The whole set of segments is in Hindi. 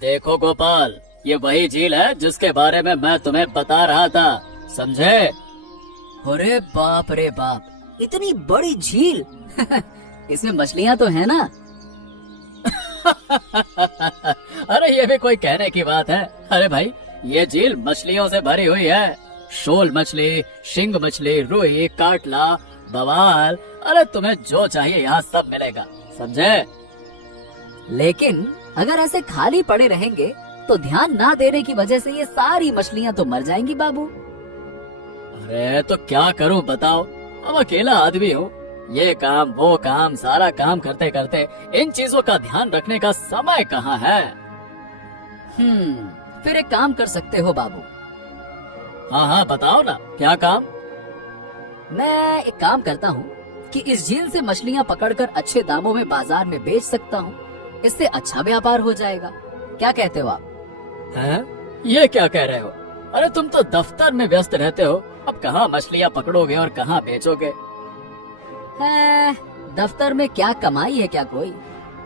देखो गोपाल, ये वही झील है जिसके बारे में मैं तुम्हें बता रहा था, समझे? अरे बाप रे बाप, इतनी बड़ी झील! इसमें मछलियाँ तो है ना? अरे ये भी कोई कहने की बात है? अरे भाई, ये झील मछलियों से भरी हुई है। शोल मछली, शिंग मछली, रुई, काटला, बवाल, अरे तुम्हें जो चाहिए यहाँ सब मिलेगा, समझे? लेकिन अगर ऐसे खाली पड़े रहेंगे तो ध्यान ना देने की वजह से ये सारी मछलियाँ तो मर जाएंगी बाबू। अरे तो क्या करूं बताओ, अब अकेला आदमी हूँ, ये काम वो काम सारा काम करते करते इन चीजों का ध्यान रखने का समय कहाँ है? फिर एक काम कर सकते हो बाबू। हाँ हाँ बताओ ना, क्या काम? मैं एक काम करता हूँ कि इस झील से मछलियाँ पकड़कर अच्छे दामों में बाजार में बेच सकता हूँ। इससे अच्छा व्यापार हो जाएगा। क्या कहते हो आप? हैं? ये क्या कह रहे हो? अरे तुम तो दफ्तर में व्यस्त रहते हो, अब कहाँ मछलियाँ पकड़ोगे और कहाँ बेचोगे? दफ्तर में क्या कमाई है क्या कोई?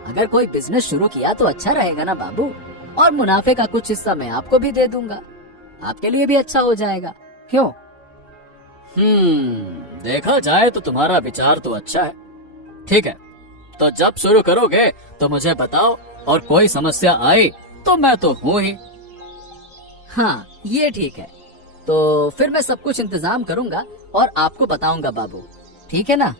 अगर कोई बिजनेस शुरू किया तो अच्छा रहेगा ना बाबू, और मुनाफे का कुछ हिस्सा मैं आपको भी दे दूंगा, आपके लिए भी अच्छा हो जाएगा, क्यों? देखा जाए तो तुम्हारा विचार तो अच्छा है। ठीक है, तो जब शुरू करोगे तो मुझे बताओ, और कोई समस्या आई तो मैं तो हूँ ही। हाँ ये ठीक है, तो फिर मैं सब कुछ इंतजाम करूंगा और आपको बताऊंगा बाबू, ठीक है ना?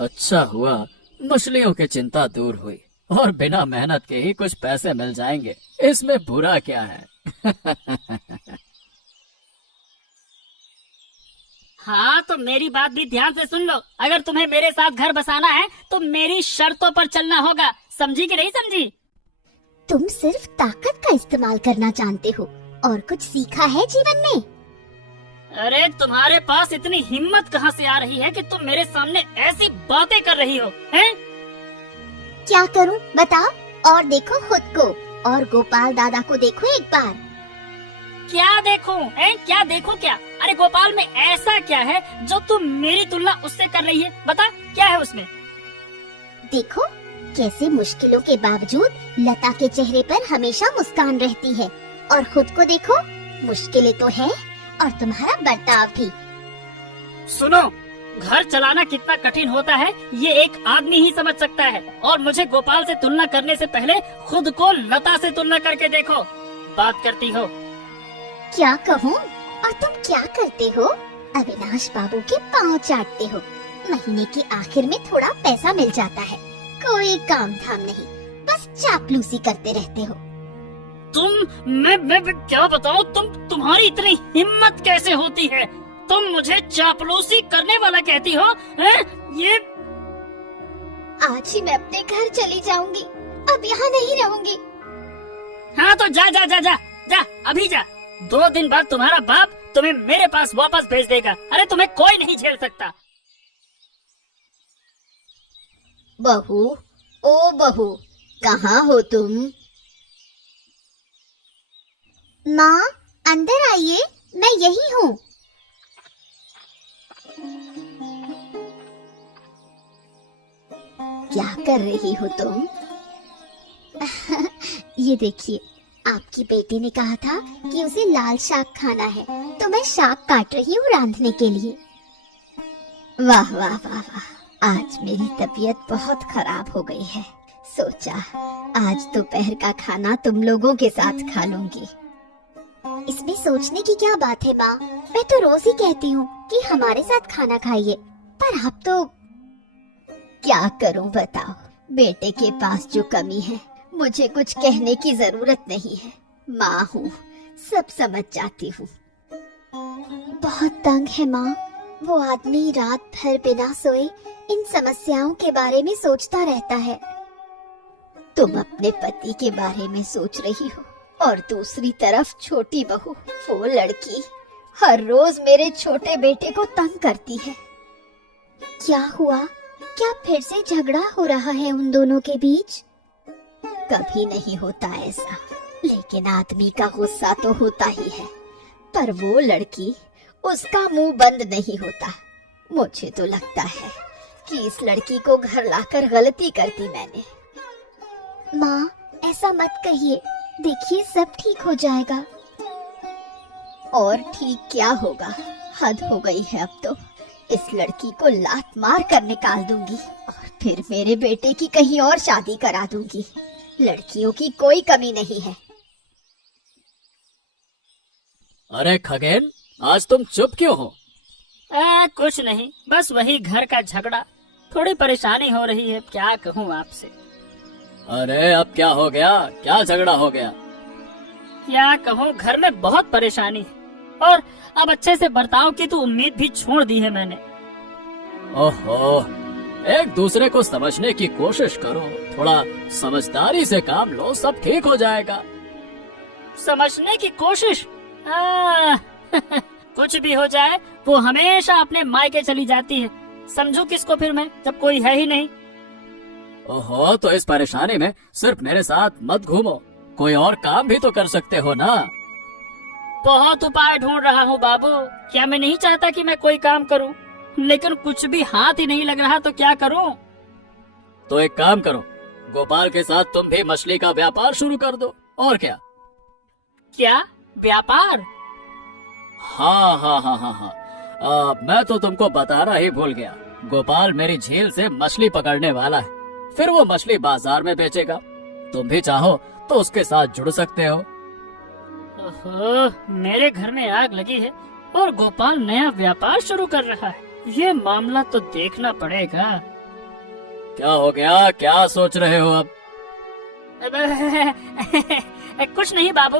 अच्छा हुआ, मछलियों की चिंता दूर हुई और बिना मेहनत के ही कुछ पैसे मिल जाएंगे, इसमें बुरा क्या है? हाँ तो मेरी बात भी ध्यान से सुन लो। अगर तुम्हें मेरे साथ घर बसाना है तो मेरी शर्तों पर चलना होगा, समझी कि नहीं समझी? तुम सिर्फ ताकत का इस्तेमाल करना जानते हो, और कुछ सीखा है जीवन में? अरे तुम्हारे पास इतनी हिम्मत कहाँ से आ रही है कि तुम मेरे सामने ऐसी बातें कर रही हो, हैं? क्या करूं बताओ? और देखो खुद को, और गोपाल दादा को देखो एक बार। क्या देखूं, हैं? क्या देखो क्या? अरे गोपाल में ऐसा क्या है जो तुम मेरी तुलना उससे कर रही है? बता क्या है उसमें? देखो कैसे मुश्किलों के बावजूद लता के चेहरे पर हमेशा मुस्कान रहती है, और खुद को देखो, मुश्किलें तो है और तुम्हारा बर्ताव भी। सुनो, घर चलाना कितना कठिन होता है ये एक आदमी ही समझ सकता है, और मुझे गोपाल से तुलना करने से पहले खुद को लता से तुलना करके देखो। बात करती हो? क्या कहूँ? और तुम क्या करते हो? अविनाश बाबू के पाँव चाटते हो। महीने के आखिर में थोड़ा पैसा मिल जाता है, कोई काम धाम नहीं, बस चापलूसी करते रहते हो। मैं क्या बताऊँ, तुम्हारी इतनी हिम्मत कैसे होती है? तुम मुझे चापलूसी करने वाला कहती हो? ये आज ही मैं अपने घर चली जाऊंगी, अब यहाँ नहीं रहूंगी। हाँ तो जा जा जा जा जा, अभी जा। 2 दिन बाद तुम्हारा बाप तुम्हें मेरे पास वापस भेज देगा। अरे तुम्हें कोई नहीं झेल सकता। बहू, ओ बहू, कहाँ हो तुम? माँ अंदर आइए, मैं यही हूँ। क्या कर रही हो तुम? ये देखिए, आपकी बेटी ने कहा था कि उसे लाल शाक खाना है, तो मैं शाक काट रही हूँ रांधने के लिए। वाह वाह वाह वाह, आज मेरी तबीयत बहुत खराब हो गई है। सोचा आज दोपहर का खाना तुम लोगों के साथ खा लूंगी। इसमें सोचने की क्या बात है माँ, मैं तो रोज ही कहती हूँ कि हमारे साथ खाना खाइए, पर आप तो। क्या करूँ बताओ, बेटे के पास जो कमी है मुझे कुछ कहने की जरूरत नहीं है। माँ हूँ, सब समझ जाती हूँ। बहुत तंग है माँ, वो आदमी रात भर बिना सोए इन समस्याओं के बारे में सोचता रहता है। तुम अपने पति के बारे में सोच रही हो, और दूसरी तरफ छोटी बहू, वो लड़की हर रोज मेरे छोटे बेटे को तंग करती है। क्या हुआ? क्या फिर से झगड़ा हो रहा है उन दोनों के बीच? कभी नहीं होता ऐसा, लेकिन आदमी का गुस्सा तो होता ही है। पर वो लड़की, उसका मुंह बंद नहीं होता। मुझे तो लगता है कि इस लड़की को घर लाकर गलती कर दी मैंने। माँ ऐसा मत कहिए, देखिए सब ठीक हो जाएगा। और ठीक क्या होगा, हद हो गई है अब तो। इस लड़की को लात मार कर निकाल दूंगी और फिर मेरे बेटे की कहीं और शादी करा दूंगी। लड़कियों की कोई कमी नहीं है। अरे खगेन, आज तुम चुप क्यों हो? कुछ नहीं, बस वही घर का झगड़ा। थोड़ी परेशानी हो रही है, क्या कहूँ आपसे। अरे अब क्या हो गया, क्या झगड़ा हो गया? क्या कहूँ, घर में बहुत परेशानी है और अब अच्छे से बर्ताव की तो उम्मीद भी छोड़ दी है मैंने। ओहो, एक दूसरे को समझने की कोशिश करो, थोड़ा समझदारी से काम लो, सब ठीक हो जाएगा। समझने की कोशिश? कुछ भी हो जाए, वो हमेशा अपने मायके चली जाती है। समझू किसको फिर मैं, जब कोई है ही नहीं। ओहो, तो इस परेशानी में सिर्फ मेरे साथ मत घूमो, कोई और काम भी तो कर सकते हो ना। बहुत उपाय ढूंढ रहा हूँ बाबू। क्या मैं नहीं चाहता कि मैं कोई काम करूँ, लेकिन कुछ भी हाथ ही नहीं लग रहा, तो क्या करूँ? तो एक काम करो, गोपाल के साथ तुम भी मछली का व्यापार शुरू कर दो, और क्या। क्या व्यापार? हाँ हाँ हाँ हाँ हाँ, मैं तो तुमको बताना ही भूल गया। गोपाल मेरी झील से मछली पकड़ने वाला है, फिर वो मछली बाजार में बेचेगा। तुम भी चाहो तो उसके साथ जुड़ सकते हो। ओहो, मेरे घर में आग लगी है और गोपाल नया व्यापार शुरू कर रहा है। ये मामला तो देखना पड़ेगा। क्या हो गया, क्या सोच रहे हो अब? कुछ नहीं बाबू,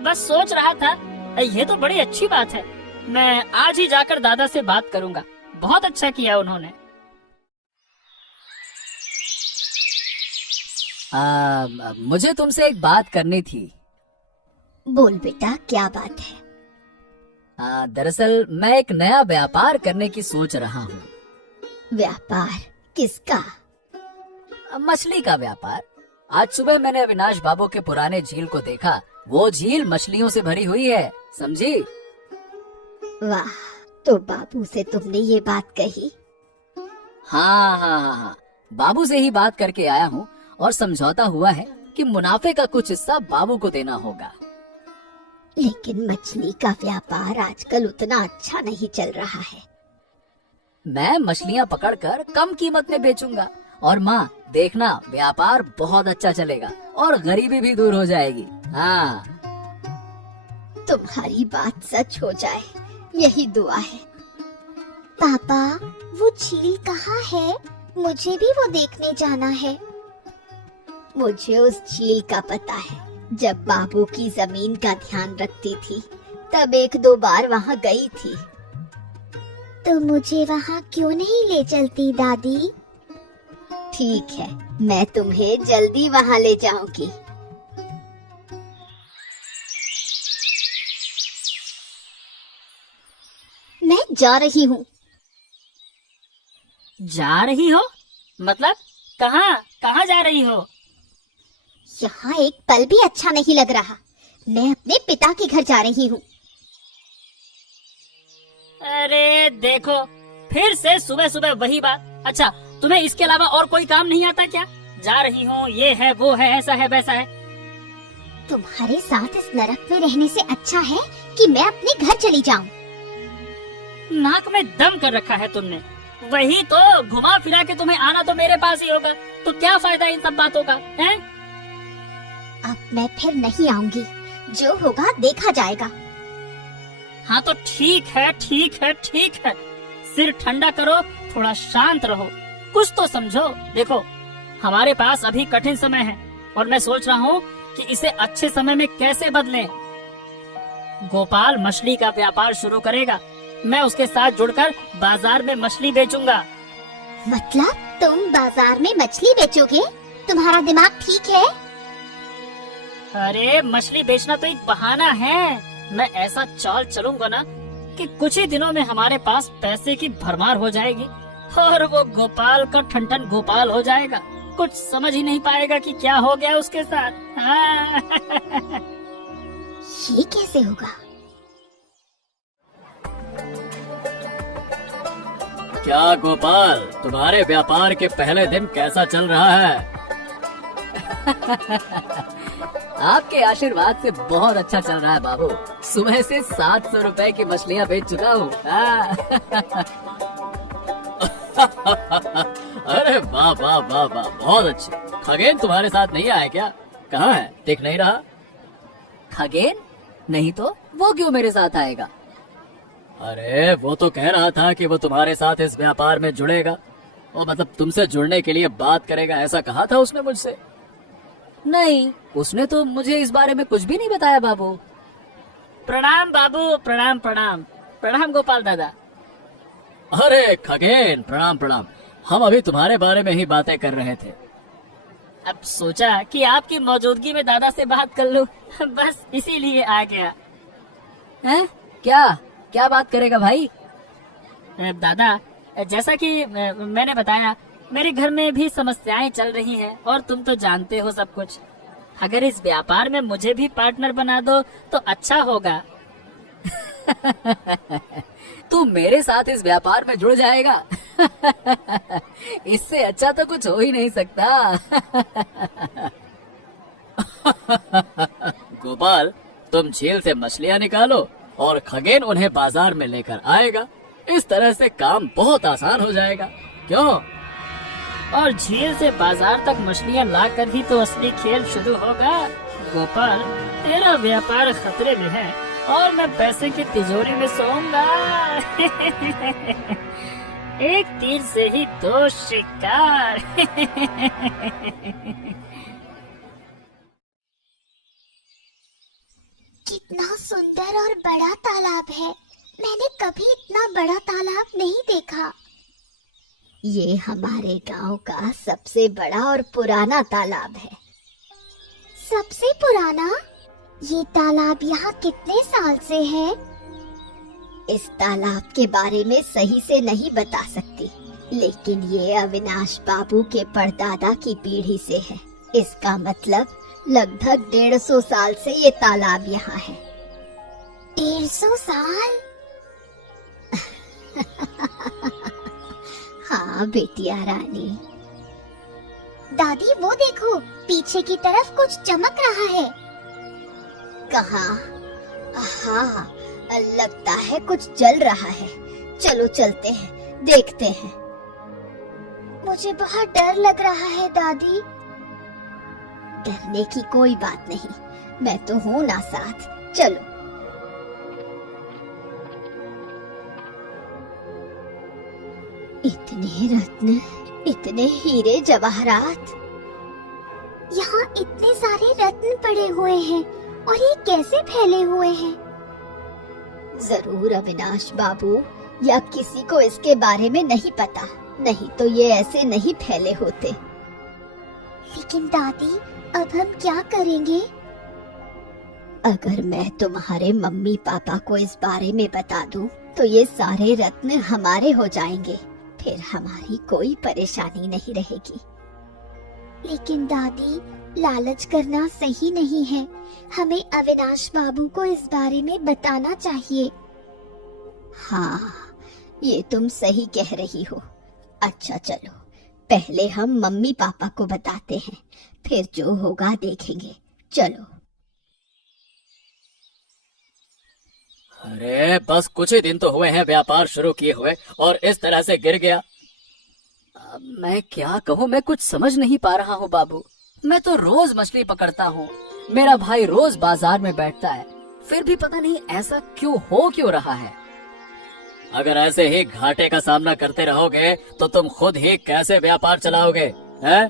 बस सोच रहा था। ये तो बड़ी अच्छी बात है, मैं आज ही जाकर दादा से बात करूंगा। बहुत अच्छा किया उन्होंने। मुझे तुमसे एक बात करनी थी। बोल बेटा, क्या बात है? दरअसल मैं एक नया व्यापार करने की सोच रहा हूँ। व्यापार? किसका? मछली का व्यापार। आज सुबह मैंने अविनाश बाबू के पुराने झील को देखा। वो झील मछलियों से भरी हुई है, समझी? वाह, तो बाबू से तुमने ये बात कही? हाँ हाँ हाँ हाँ, बाबू से ही बात करके आया हूँ और समझौता हुआ है कि मुनाफे का कुछ हिस्सा बाबू को देना होगा। लेकिन मछली का व्यापार आजकल उतना अच्छा नहीं चल रहा है। मैं मछलियाँ पकड़कर कम कीमत में बेचूंगा और माँ देखना, व्यापार बहुत अच्छा चलेगा और गरीबी भी दूर हो जाएगी। हाँ, तुम्हारी बात सच हो जाए, यही दुआ है। पापा, वो झील कहाँ है? मुझे भी वो देखने जाना है। मुझे उस झील का पता है। जब बाबू की जमीन का ध्यान रखती थी, तब एक दो बार वहाँ गई थी। तो मुझे वहाँ क्यों नहीं ले चलती दादी? ठीक है, मैं तुम्हें जल्दी वहाँ ले जाऊंगी। मैं जा रही हूँ। जा रही हो? मतलब कहाँ कहाँ जा रही हो? यहाँ एक पल भी अच्छा नहीं लग रहा। मैं अपने पिता के घर जा रही हूँ। अरे देखो, फिर से सुबह सुबह वही बात। अच्छा, तुम्हें इसके अलावा और कोई काम नहीं आता क्या? जा रही हूँ, ये है वो है, ऐसा है वैसा है। तुम्हारे साथ इस नरक में रहने से अच्छा है कि मैं अपने घर चली जाऊँ। नाक में दम कर रखा है तुमने। वही तो, घुमा फिरा के तुम्हें आना तो मेरे पास ही होगा, तो क्या फायदा इन सब बातों का, हैं? अब मैं फिर नहीं आऊंगी, जो होगा देखा जाएगा। हाँ तो ठीक है ठीक है ठीक है, सिर ठंडा करो, थोड़ा शांत रहो, कुछ तो समझो। देखो, हमारे पास अभी कठिन समय है और मैं सोच रहा हूँ कि इसे अच्छे समय में कैसे बदलें। गोपाल मछली का व्यापार शुरू करेगा, मैं उसके साथ जुड़कर बाजार में मछली बेचूंगा। मतलब तुम बाजार में मछली बेचोगे? तुम्हारा दिमाग ठीक है? अरे मछली बेचना तो एक बहाना है। मैं ऐसा चाल चलूंगा ना कि कुछ ही दिनों में हमारे पास पैसे की भरमार हो जाएगी और वो गोपाल का ठनठन गोपाल हो जाएगा। कुछ समझ ही नहीं पाएगा कि क्या हो गया उसके साथ। ये कैसे होगा? क्या गोपाल, तुम्हारे व्यापार के पहले दिन कैसा चल रहा है? आपके आशीर्वाद से बहुत अच्छा चल रहा है बाबू। सुबह से 700 रुपए की मछलियाँ बेच चुका हूँ। अरे वाह वाह वाह वाह, बहुत अच्छे। खगेन तुम्हारे साथ नहीं आया क्या? कहाँ है, दिख नहीं रहा? खगेन? नहीं तो वो क्यों मेरे साथ आएगा? अरे वो तो कह रहा था कि वो तुम्हारे साथ इस व्यापार में जुड़ेगा, और मतलब तुमसे जुड़ने के लिए बात करेगा, ऐसा कहा था उसने मुझसे। नहीं, उसने तो मुझे इस बारे में कुछ भी नहीं बताया बाबू। प्रणाम बाबू, प्रणाम प्रणाम प्रणाम गोपाल दादा। अरे खगेन, प्रणाम प्रणाम। हम अभी तुम्हारे बारे में ही बातें कर रहे थे। अब सोचा कि आपकी मौजूदगी में दादा से बात कर लूं, बस इसीलिए आ गया। हैं? क्या क्या बात करेगा भाई? दादा, जैसा कि मैंने बताया, मेरे घर में भी समस्याएं चल रही हैं और तुम तो जानते हो सब कुछ। अगर इस व्यापार में मुझे भी पार्टनर बना दो तो अच्छा होगा। तू मेरे साथ इस व्यापार में जुड़ जाएगा? इससे अच्छा तो कुछ हो ही नहीं सकता। गोपाल, तुम झील से मछलियाँ निकालो और खगेन उन्हें बाजार में लेकर आएगा। इस तरह से काम बहुत आसान हो जाएगा, क्यों? और झील से बाजार तक मछलियाँ लाकर ही तो असली खेल शुरू होगा। गोपाल, तेरा व्यापार खतरे में है और मैं पैसे की तिजोरी में सोऊंगा। एक तीर से ही दो शिकार। कितना सुंदर और बड़ा तालाब है। मैंने कभी इतना बड़ा तालाब नहीं देखा। ये हमारे गांव का सबसे बड़ा और पुराना तालाब है। सबसे पुराना? ये तालाब यहाँ कितने साल से है? इस तालाब के बारे में सही से नहीं बता सकती, लेकिन ये अविनाश बाबू के परदादा की पीढ़ी से है। इसका मतलब लगभग 150 साल से ये तालाब यहाँ है। 150 साल? हाँ बेटिया रानी। दादी, वो देखो, पीछे की तरफ कुछ चमक रहा है। कहाँ? हाँ, लगता है कुछ जल रहा है। चलो चलते हैं, देखते हैं। मुझे बहुत डर लग रहा है दादी। डरने की कोई बात नहीं, मैं तो हूँ ना साथ। चलो। इतने रत्न, इतने हीरे जवाहरात। यहाँ इतने सारे रत्न पड़े हुए हैं और ये कैसे फैले हुए हैं? जरूर अविनाश बाबू या किसी को इसके बारे में नहीं पता, नहीं तो ये ऐसे नहीं फैले होते। लेकिन दादी, अब हम क्या करेंगे? अगर मैं तुम्हारे मम्मी पापा को इस बारे में बता दूं, तो ये सारे रत्न हमारे हो जाएंगे। फिर हमारी कोई परेशानी नहीं रहेगी। लेकिन दादी, लालच करना सही नहीं है। हमें अविनाश बाबू को इस बारे में बताना चाहिए। हाँ, ये तुम सही कह रही हो। अच्छा चलो, पहले हम मम्मी पापा को बताते हैं, फिर जो होगा देखेंगे। चलो। अरे बस कुछ ही दिन तो हुए हैं व्यापार शुरू किए हुए और इस तरह से गिर गया। मैं क्या कहूँ, मैं कुछ समझ नहीं पा रहा हूँ बाबू। मैं तो रोज मछली पकड़ता हूँ, मेरा भाई रोज बाजार में बैठता है, फिर भी पता नहीं ऐसा क्यों रहा है। अगर ऐसे ही घाटे का सामना करते रहोगे तो तुम खुद ही कैसे व्यापार चलाओगे, हैं?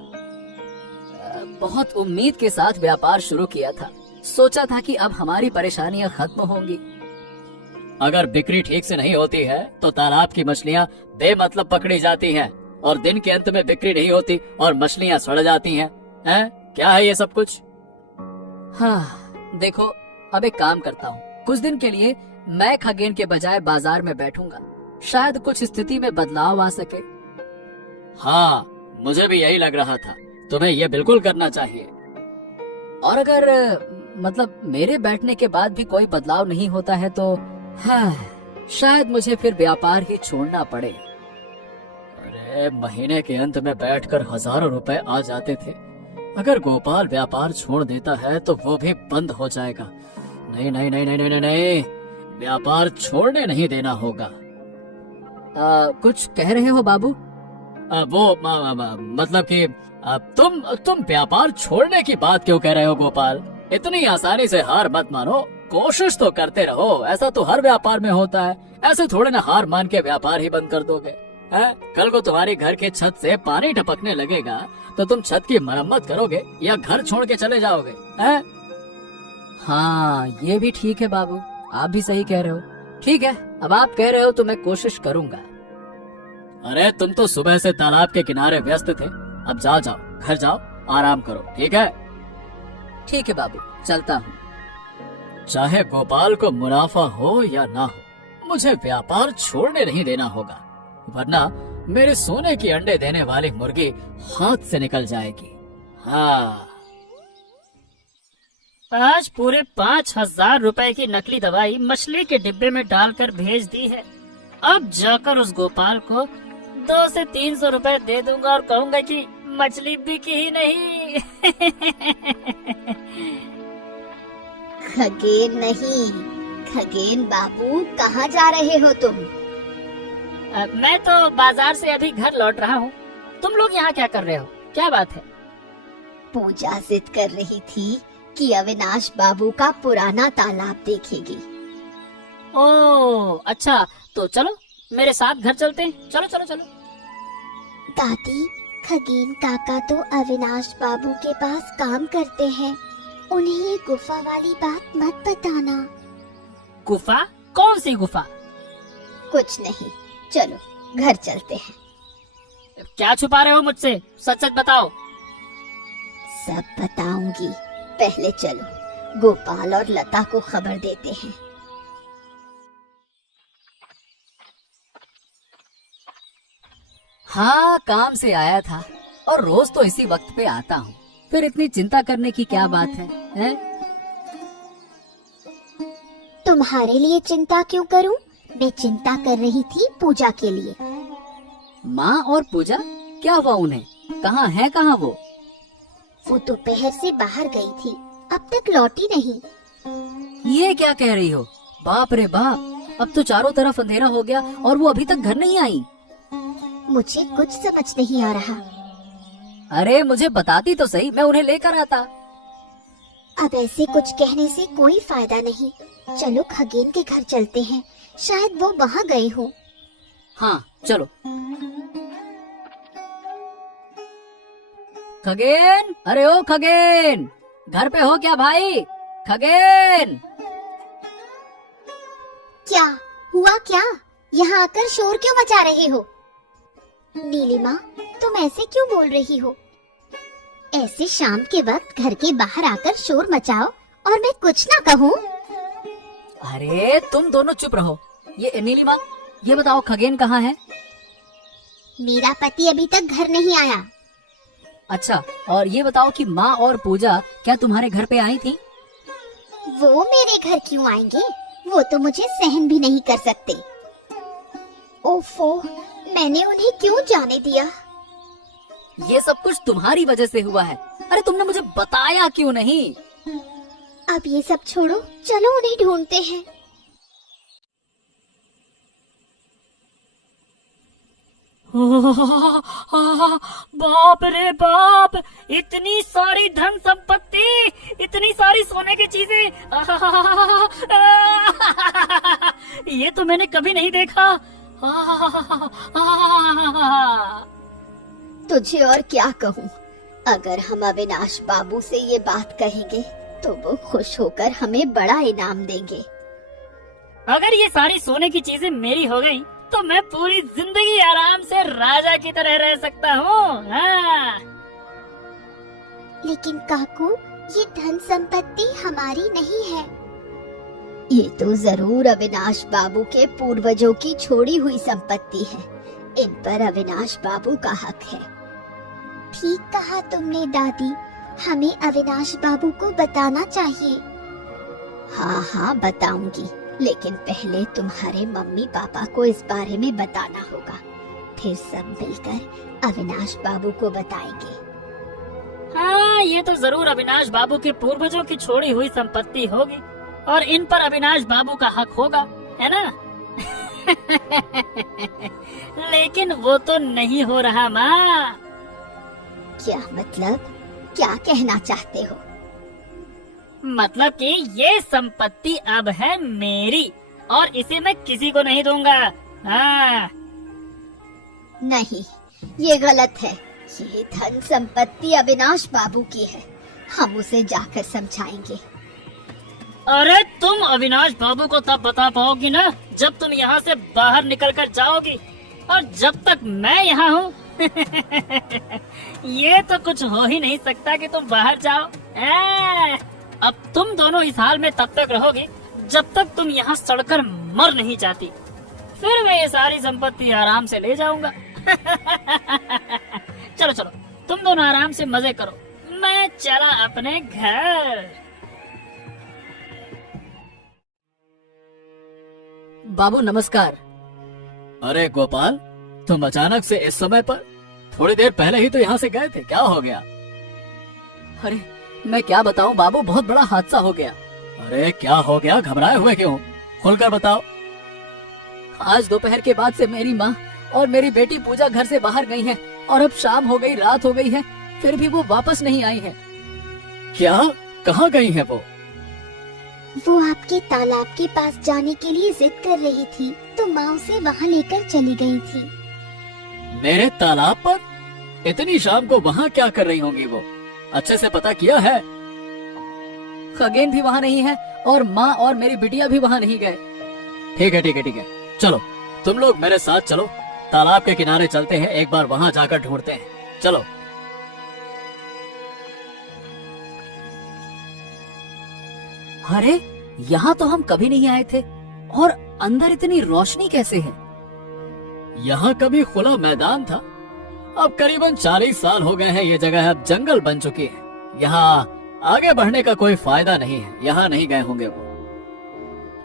बहुत उम्मीद के साथ व्यापार शुरू किया था, सोचा था कि अब हमारी परेशानियां खत्म होंगी। अगर बिक्री ठीक से नहीं होती है तो तालाब की मछलियाँ बेमतलब पकड़ी जाती हैं और दिन के अंत में बिक्री नहीं होती और मछलियाँ सड़ जाती हैं। हैं? क्या है ये सब कुछ? हाँ, देखो, अब एक काम करता हूँ, कुछ दिन के लिए मैं खगेन के बजाय बाजार में बैठूंगा, शायद कुछ स्थिति में बदलाव आ सके। हाँ, मुझे भी यही लग रहा था, तुम्हें ये बिल्कुल करना चाहिए। और अगर मतलब मेरे बैठने के बाद भी कोई बदलाव नहीं होता है तो हाँ, शायद मुझे फिर व्यापार ही छोड़ना पड़े। अरे महीने के अंत में बैठकर हजारों रुपए आ जाते थे, अगर गोपाल व्यापार छोड़ देता है तो वो भी बंद हो जाएगा। नहीं नहीं नहीं नहीं नहीं नहीं, नहीं। व्यापार छोड़ने नहीं देना होगा। कुछ कह रहे हो बाबू? मतलब कि तुम व्यापार छोड़ने की बात क्यों कह रहे हो गोपाल? इतनी आसानी से हार मत मानो, कोशिश तो करते रहो। ऐसा तो हर व्यापार में होता है। ऐसे थोड़े ना हार मान के व्यापार ही बंद कर दोगे। कल को तुम्हारे घर के छत से पानी टपकने लगेगा तो तुम छत की मरम्मत करोगे या घर छोड़ के चले जाओगे? हाँ, ये भी ठीक है बाबू, आप भी सही कह रहे हो। ठीक है, अब आप कह रहे हो तो मैं कोशिश करूंगा। अरे तुम तो सुबह से तालाब के किनारे व्यस्त थे। अब जाओ घर जाओ, आराम करो। ठीक है? ठीक है बाबू, चलता हूँ। चाहे गोपाल को मुनाफा हो या ना हो, मुझे व्यापार छोड़ने नहीं देना होगा, वरना मेरे सोने की अंडे देने वाली मुर्गी हाथ से निकल जाएगी। हाँ। आज पूरे 5,000 रुपए की नकली दवाई मछली के डिब्बे में डालकर भेज दी है। अब जाकर उस गोपाल को 200 से 300 रुपए दे दूंगा और कहूंगा कि मछली बिकी ही नहीं। खगेन नहीं, खगेन बाबू, कहाँ जा रहे हो तुम? मैं तो बाजार से अभी घर लौट रहा हूँ। तुम लोग यहाँ क्या कर रहे हो? क्या बात है? पूजा जिद कर रही थी कि अविनाश बाबू का पुराना तालाब देखेगी। ओह अच्छा, तो चलो मेरे साथ घर चलते हैं। चलो चलो चलो। दादी, खगेन काका तो अविनाश बाबू के पास काम करते हैं, उन्हें ये गुफा वाली बात मत बताना। गुफा? कौन सी गुफा? कुछ नहीं, चलो घर चलते हैं। क्या छुपा रहे हो मुझसे? सच सच बताओ। सब बताऊंगी, पहले चलो गोपाल और लता को खबर देते हैं। हाँ, काम से आया था और रोज तो इसी वक्त पे आता हूँ, फिर इतनी चिंता करने की क्या बात है, हैं? तुम्हारे लिए चिंता क्यों करूं? मैं चिंता कर रही थी पूजा के लिए। माँ और पूजा, क्या हुआ उन्हें? कहाँ है वो? वो दोपहर से बाहर गई थी, अब तक लौटी नहीं। ये क्या कह रही हो? बाप रे बाप, अब तो चारों तरफ अंधेरा हो गया और वो अभी तक घर नहीं आई। मुझे कुछ समझ नहीं आ रहा। अरे मुझे बताती तो सही, मैं उन्हें लेकर आता। अब ऐसे कुछ कहने से कोई फायदा नहीं। चलो खगेन के घर चलते हैं, शायद वो वहाँ गए हो। हाँ चलो। खगेन, अरे ओ खगेन, घर पे हो क्या भाई? खगेन! क्या हुआ? क्या यहाँ आकर शोर क्यों मचा रहे हो? नीलिमा, तुम ऐसे क्यों बोल रही हो? ऐसे शाम के वक्त घर के बाहर आकर शोर मचाओ और मैं कुछ ना कहूँ? अरे तुम दोनों चुप रहो। ये नीलिमा, ये बताओ खगेन कहाँ है? मेरा पति अभी तक घर नहीं आया। अच्छा, और ये बताओ कि माँ और पूजा क्या तुम्हारे घर पे आई थी? वो मेरे घर क्यों आएंगे? वो तो मुझे सहन भी नहीं कर सकते। ओफो, मैंने उन्हें क्यों जाने दिया? ये सब कुछ तुम्हारी वजह से हुआ है। अरे तुमने मुझे बताया क्यों नहीं? अब ये सब छोड़ो, चलो उन्हें ढूंढते हैं। बाप रे बाप, इतनी सारी धन संपत्ति, इतनी सारी सोने की चीजें, ये तो मैंने कभी नहीं देखा। तुझे और क्या कहूँ? अगर हम अविनाश बाबू से ये बात कहेंगे तो वो खुश होकर हमें बड़ा इनाम देंगे। अगर ये सारी सोने की चीजें मेरी हो गई तो मैं पूरी जिंदगी आराम से राजा की तरह रह सकता हूँ। हाँ। लेकिन काकू, ये धन संपत्ति हमारी नहीं है। ये तो जरूर अविनाश बाबू के पूर्वजों की छोड़ी हुई संपत्ति है। इन पर अविनाश बाबू का हक है। ठीक कहा तुमने दादी, हमें अविनाश बाबू को बताना चाहिए। हाँ हाँ बताऊंगी, लेकिन पहले तुम्हारे मम्मी पापा को इस बारे में बताना होगा, फिर सब मिलकर अविनाश बाबू को बताएंगे। हाँ, ये तो जरूर अविनाश बाबू के पूर्वजों की छोड़ी हुई संपत्ति होगी और इन पर अविनाश बाबू का हक होगा, है ना? लेकिन वो तो नहीं हो रहा माँ। क्या मतलब? क्या कहना चाहते हो? मतलब कि ये संपत्ति अब है मेरी और इसे मैं किसी को नहीं दूंगा। हाँ। नहीं, ये गलत है। ये धन संपत्ति अविनाश बाबू की है। हम उसे जाकर समझाएंगे। अरे तुम अविनाश बाबू को तब बता पाओगी ना जब तुम यहाँ से बाहर निकल कर जाओगी, और जब तक मैं यहाँ हूँ ये तो कुछ हो ही नहीं सकता कि तुम बाहर जाओ। अब तुम दोनों इस हाल में तब तक रहोगी जब तक तुम यहाँ सड़कर मर नहीं जाती। फिर मैं ये सारी संपत्ति आराम से ले जाऊंगा। चलो चलो, तुम दोनों आराम से मजे करो, मैं चला अपने घर। बाबू नमस्कार। अरे गोपाल, तुम अचानक से इस समय पर? थोड़ी देर पहले ही तो यहाँ से गए थे, क्या हो गया? अरे मैं क्या बताऊं बाबू, बहुत बड़ा हादसा हो गया। अरे क्या हो गया? घबराए हुए क्यों? खुलकर बताओ। आज दोपहर के बाद से मेरी माँ और मेरी बेटी पूजा घर से बाहर गई हैं और अब शाम हो गई, रात हो गई है, फिर भी वो वापस नहीं आई हैं। क्या? कहाँ गई है वो? वो आपके तालाब के पास जाने के लिए जिद कर रही थी, तो माँ उसे वहाँ लेकर चली गई थी। मेरे तालाब पर? इतनी शाम को वहाँ क्या कर रही होंगी वो? अच्छे से पता किया है? खगेन भी वहाँ नहीं है और माँ और मेरी बिटिया भी वहाँ नहीं गए। ठीक है ठीक है ठीक है, चलो तुम लोग मेरे साथ चलो, तालाब के किनारे चलते हैं, एक बार वहाँ जाकर ढूंढते हैं। चलो। अरे यहाँ तो हम कभी नहीं आए थे और अंदर इतनी रोशनी कैसे है? यहाँ कभी खुला मैदान था, अब करीबन 40 साल हो गए हैं ये जगह अब जंगल बन चुकी है। यहाँ आगे बढ़ने का कोई फायदा नहीं है, यहाँ नहीं गए होंगे वो।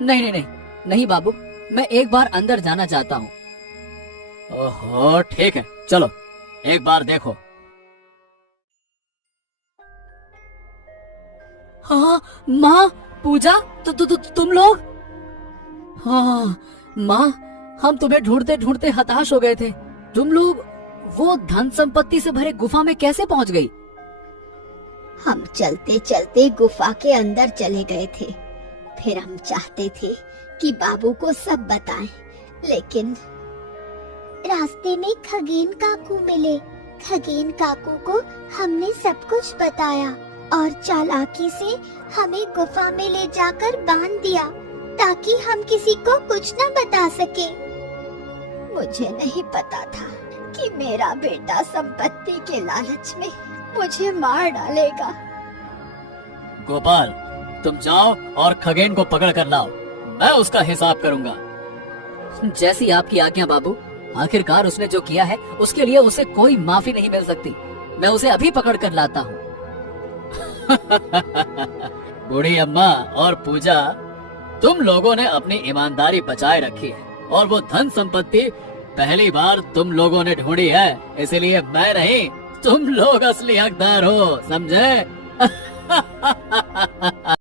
नहीं नहीं नहीं नहीं बाबू, मैं एक बार अंदर जाना चाहता हूँ। ओहो ठीक है, चलो एक बार देखो। हाँ माँ, पूजा, तुम लोग? हाँ माँ, हम तुम्हें ढूंढते ढूंढते हताश हो गए थे। तुम लोग वो धन संपत्ति से भरे गुफा में कैसे पहुँच गई? हम चलते चलते गुफा के अंदर चले गए थे। फिर हम चाहते थे कि बाबू को सब बताएं, लेकिन रास्ते में खगेन काकू मिले। खगेन काकू को हमने सब कुछ बताया और चालाकी से हमें गुफा में ले जाकर बांध दिया ताकि हम किसी को कुछ न बता सके। मुझे नहीं पता था कि मेरा बेटा संपत्ति के लालच में मुझे मार डालेगा। गोपाल, तुम जाओ और खगेन को पकड़ कर लाओ, मैं उसका हिसाब करूंगा। जैसी आपकी आज्ञा बाबू। आखिरकार उसने जो किया है उसके लिए उसे कोई माफी नहीं मिल सकती। मैं उसे अभी पकड़ कर लाता हूँ। बूढ़ी अम्मा और पूजा, तुम लोगों ने अपनी ईमानदारी बचाए रखी है और वो धन संपत्ति पहली बार तुम लोगों ने ढूंढी है, इसलिए मैं नहीं, तुम लोग असली हकदार हो, समझे?